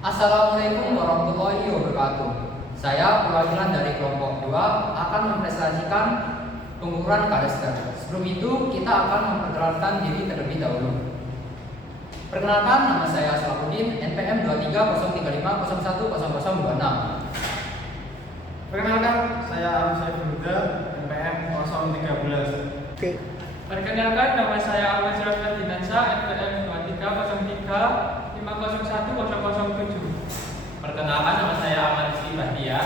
Assalamualaikum warahmatullahi wabarakatuh. Saya perwakilan dari kelompok 2 akan mempresentasikan pengukuran kadastar. Sebelum itu, kita akan memperkenalkan diri terlebih dahulu. Perkenalkan, nama saya Salahuddin, NPM 230350100026. Perkenalkan, saya Arif Saifuddin, NPM 013. Oke. Perkenalkan, nama saya Ahmad Syarifat Dinansa, NPM 2303501007. Perkenalkan, nama saya Ahmad Rizky Bahtiar,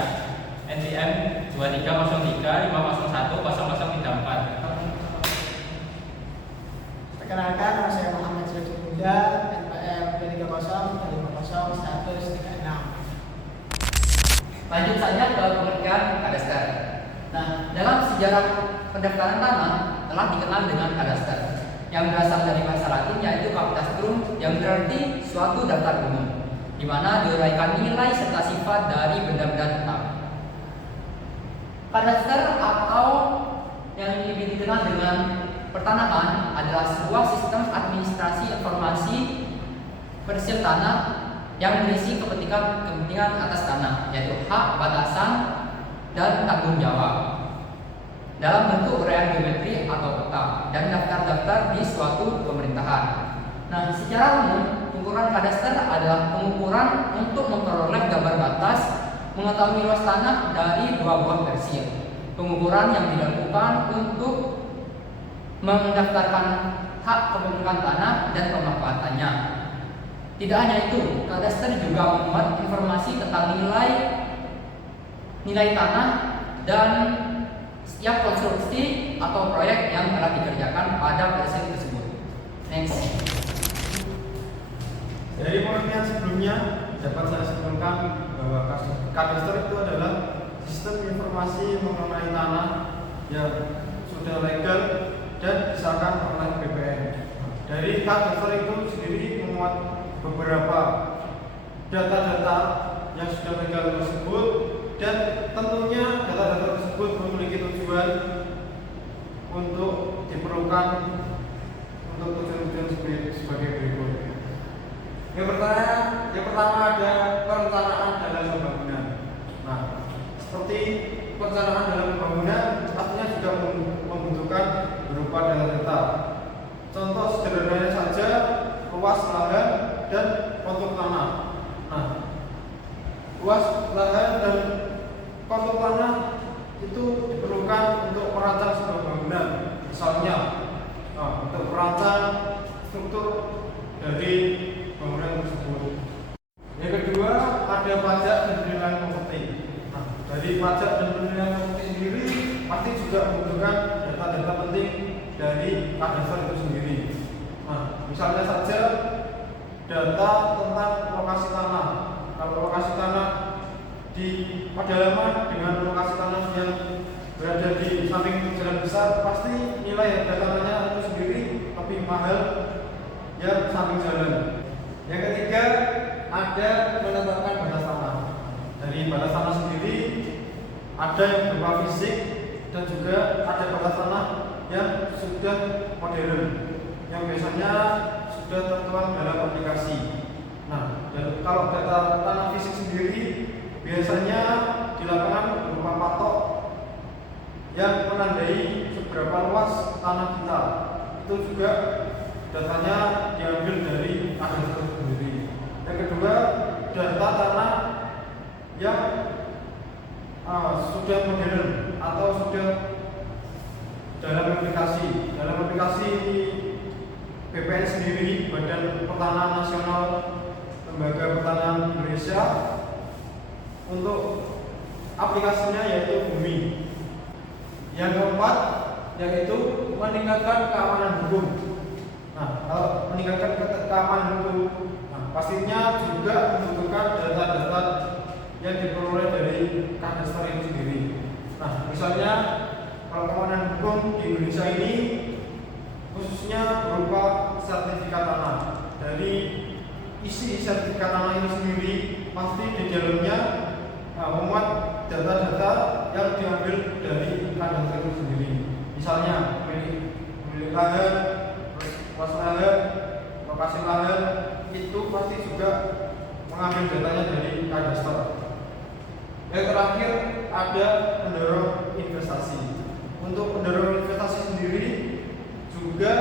NPM 230350101034. Perkenalkan, nama saya Muhammad Sirajul Huda, NPM 230500136. Lanjut saja ke pengertian kadastar. Nah, dalam sejarah pendaftaran tanah telah dikenal dengan kadastar yang berasal dari bahasa Latin yaitu capitastrum yang berarti suatu daftar umum, di mana diuraikan nilai serta sifat dari benda-benda tetap. Kadastar atau yang lebih dikenal dengan pertanahan adalah sebuah sistem administrasi informasi persil tanah yang berisi kepentingan atas tanah, yaitu hak, batasan, dan tanggung jawab dalam bentuk uraian geometri atau peta dan daftar-daftar di suatu pemerintahan. Nah, secara umum, pengukuran kadastar adalah pengukuran untuk memperoleh gambar batas, mengetahui luas tanah dari dua buah persil. Pengukuran yang dilakukan untuk mendaftarkan hak kepemilikan tanah dan pemanfaatannya. Tidak hanya itu, kadastar juga memuat informasi tentang nilai tanah dan setiap konstruksi atau proyek yang telah dikerjakan pada persil tersebut. Next. Dari pengertian sebelumnya, dapat saya simpulkan bahwa kadastar itu adalah sistem informasi mengenai tanah yang sudah legal dan disahkan oleh BPN. Dari kadastar itu sendiri memuat beberapa data-data yang sudah legal tersebut, dan tentunya data-data tersebut memiliki tujuan untuk diperlukan untuk tujuan-tujuan sebagai berikut. Yang pertama ada perencanaan dalam pembangunan. Nah, seperti perencanaan dalam pembangunan artinya juga membutuhkan berupa data-data. Contoh sederhananya saja luas lahan dan kontur tanah. Nah, luas lahan dan kontur tanah itu diperlukan untuk merancang sebuah bangunan. Misalnya, untuk merancang struktur dari bangunan tersebut. Yang kedua, ada pajak dan penilaian properti. Nah, dari pajak dan penilaian properti sendiri pasti juga membutuhkan data-data penting dari kadastar itu sendiri. Nah, misalnya saja data tentang lokasi tanah. Kalau lokasi tanah di pedalaman dengan lokasi tanah yang berada di samping jalan besar, pasti nilai harga tanahnya itu sendiri lebih mahal yang samping jalan. Yang ketiga, ada menetapkan batas tanah. Dari batas tanah sendiri ada yang berupa fisik dan juga ada batas tanah yang sudah modern, yang biasanya sudah tertuang dalam aplikasi. Nah, dan kalau data tanah fisik sendiri biasanya di lapangan berupa patok yang menandai seberapa luas tanah kita. Itu juga datanya diambil dari kadastar sendiri. Yang kedua, data tanah yang sudah modern atau sudah dalam aplikasi. Dalam aplikasi BPN sendiri, Badan Pertanahan Nasional, Lembaga Pertanahan Indonesia, untuk aplikasinya yaitu Bumi. Yang keempat, yaitu meningkatkan keamanan hukum. Nah, kalau meningkatkan keamanan hukum, pastinya juga membutuhkan data-data yang diperoleh dari kadastar itu sendiri. Nah, misalnya kalau keamanan hukum di Indonesia ini khususnya berupa sertifikat tanah. Dari isi sertifikat tanah ini sendiri pasti di dalamnya memuat data-data yang diambil dari kadastar itu sendiri. Misalnya pemilik lahan, luas lahan, lokasi lahan, itu pasti juga mengambil datanya dari kadaster. Yang terakhir ada pendorong investasi. Untuk pendorong investasi sendiri juga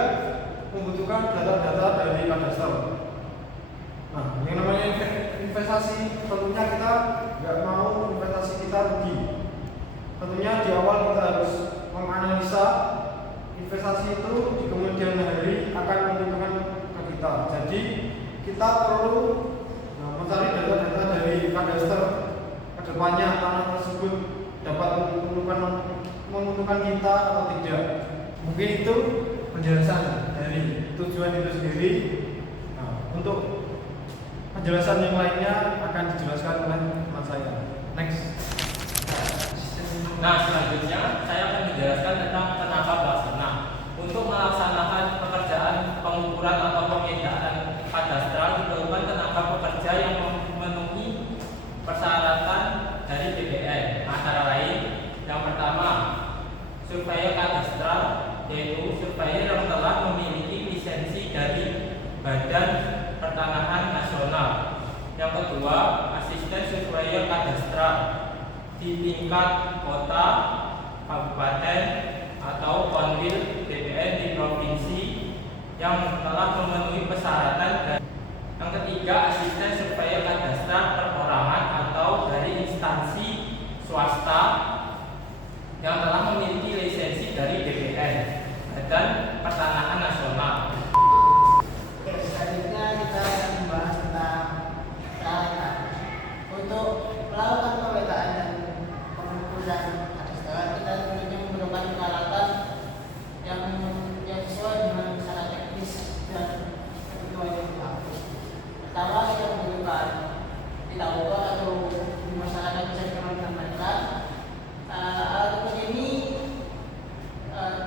membutuhkan data-data dari kadaster. Nah, yang namanya investasi tentunya kita nggak mau investasi kita rugi. Tentunya di awal kita harus menganalisa investasi itu di kemudian hari akan menguntungkan ke kita. Jadi kita perlu mencari data-data dari kadaster kedepannya tanah tersebut dapat menguntungkan kita atau tidak. Mungkin itu penjelasan dari tujuan itu sendiri. Nah, untuk penjelasan yang lainnya akan dijelaskan oleh teman saya. Next. Nah, selanjutnya saya akan menjelaskan tentang tenaga pelaksana. Untuk melaksanakan pekerjaan pengukuran atau pemindaan kadastral diperlukan tenaga pekerja yang memenuhi persyaratan dari BPN, antara lain yang pertama, surveyor kadastral, yaitu surveyor yang telah memiliki lisensi dari Badan Pertanahan Nasional. Yang kedua, asisten surveyor kadastral di tingkat kota, kabupaten, atau konwil BPN di provinsi yang telah memenuhi persyaratan. Yang ketiga, asisten surveyor kadastral perorangan atau dari instansi swasta yang telah memiliki lisensi dari BPN, Badan Pertanahan Nasional. Oke, selanjutnya kita akan membahas tentang peralatan. Untuk melakukan pemetaan dan pengukuran kadastral, kita tentunya memerlukan peralatan yang sesuai dengan syarat teknis dan kebutuhan yang berlaku. Pertama, kita membutuhkan pita ukur atau di masyarakat bisa dikenal dengan meter. Alat ukur ini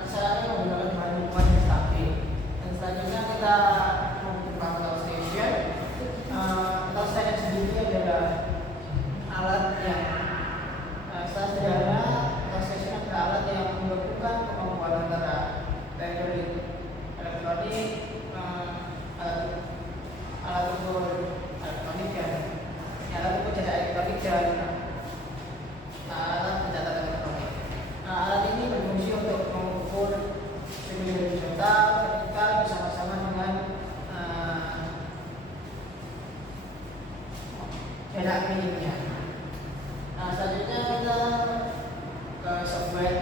syaratnya menggunakan bahan ukuran yang stabil. Dan selanjutnya kita membutuhkan metal station. Metal station sendiri adalah alat yang secara sederhana, metal station adalah alat yang menggabungkan kemampuan antara teknik elektronik, alat ukur elektronik dan alat ukur jasa elektronik dan alat pencatatan elektronik. Alat ini berfungsi untuk mengukur suhu digital ketika bersama-sama dengan jarak minimnya. Selanjutnya kita ke software.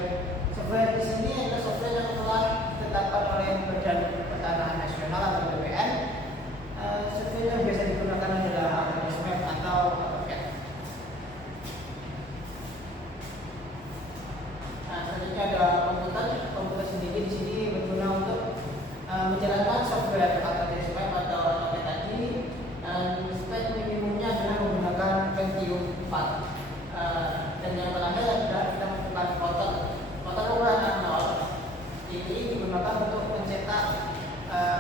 Software di sini adalah software yang telah ditetapkan oleh Badan Pertanahan Nasional atau BPN. Software yang biasa digunakan adalah AutoDesk Map atau AutoCAD. Selanjutnya ada komputer. Komputer sendiri di sini berguna untuk menjalankan software AutoDesk Map atau AutoCAD tadi. Spek minimumnya adalah menggunakan Pentium 4. Dan yang terakhir adalah kita menggunakan plotter ukuran 0. Ini digunakan untuk mencetak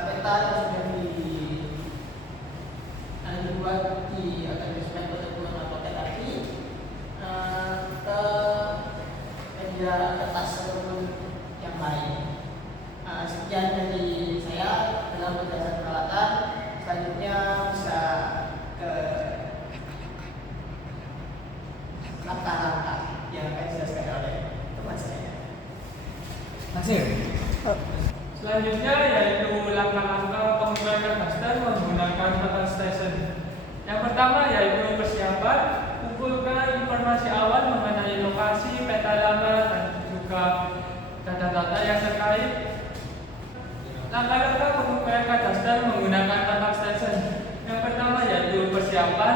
peta yang sudah dibuat di AutoDesk Map ataupun AutoCAD tadi ke media kertas ataupun yang lain. Sekian dari saya dalam penjelasan peralatan. Selanjutnya bisa ke langkah-langkah yang akan dijelaskan oleh teman saya. Nasir. Selanjutnya yaitu langkah-langkah pengukuran kadastral menggunakan metal station. Yang pertama yaitu persiapan, kumpulkan informasi awal mengenai lokasi, peta lama, dan juga data-data yang terkait. Langkah-langkah pengukuran kadastral menggunakan metal station. Yang pertama yaitu persiapan,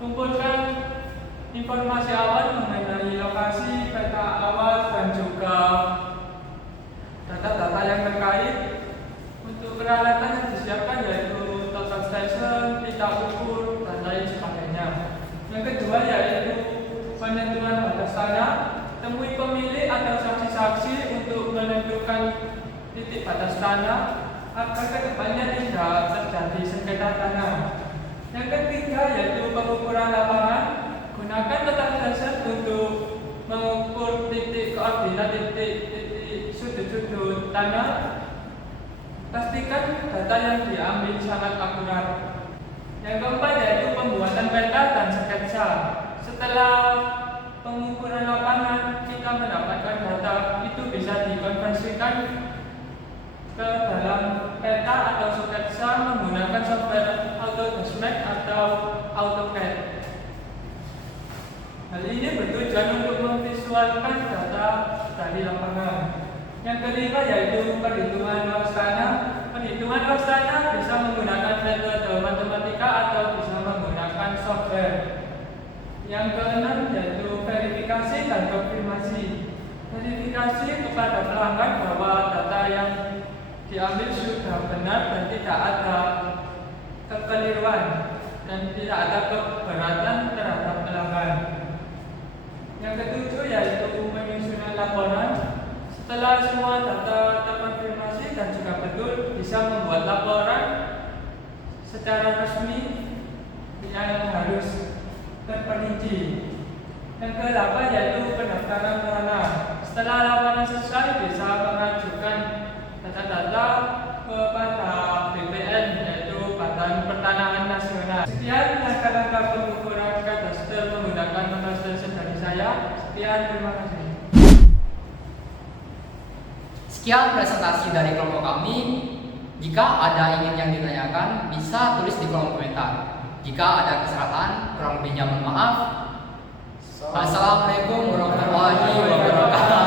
kumpulkan informasi awal mengenai lokasi, peta awal, dan juga data-data yang terkait. Untuk peralatan yang disiapkan yaitu total station, pita ukur, dan lain sebagainya. Yang kedua yaitu penentuan batas tanah. Temui pemilik atau saksi-saksi untuk menentukan titik batas tanah agar kedepannya tidak terjadi sengketa tanah. Yang ketiga yaitu pengukuran lapangan. Gunakan total station untuk mengukur titik koordinat titik sudut-sudut tanah. Pastikan data yang diambil sangat akurat. Yang keempat yaitu pembuatan desa. Setelah pengukuran lapangan, kita mendapatkan data itu bisa dikonversikan ke dalam peta atau sketsa menggunakan software AutoDeskMap atau AutoCAD. Hal ini bertujuan untuk memvisualkan data dari lapangan. Yang kelima yaitu perhitungan luas tanah. Perhitungan luas tanah bisa menggunakan metode matematika atau bisa menggunakan software. Yang keenam yaitu verifikasi dan konfirmasi. Verifikasi kepada pelanggan bahwa data yang diambil sudah benar dan tidak ada kekeliruan dan tidak ada keberatan terhadap pelanggan. Yang ketujuh yaitu penyusunan laporan. Setelah semua data terkonfirmasi dan juga betul, bisa membuat laporan secara resmi yang harus terperinci. Yang ke-8 yaitu pendaftaran tanah. Setelah laporan selesai, bisa mengajukan data-data kepada BPN, yaitu Badan Pertanahan Nasional. Sekian langkah-langkah pengukuran kadaster menggunakan metode station dari saya. Sekian, terima kasih. Sekian presentasi dari kelompok kami. Jika ada ingin yang ditanyakan, bisa tulis di kolom komentar. Jika ada kesalahan, kurang lebihnya mohon maaf. Assalamualaikum warahmatullahi wabarakatuh.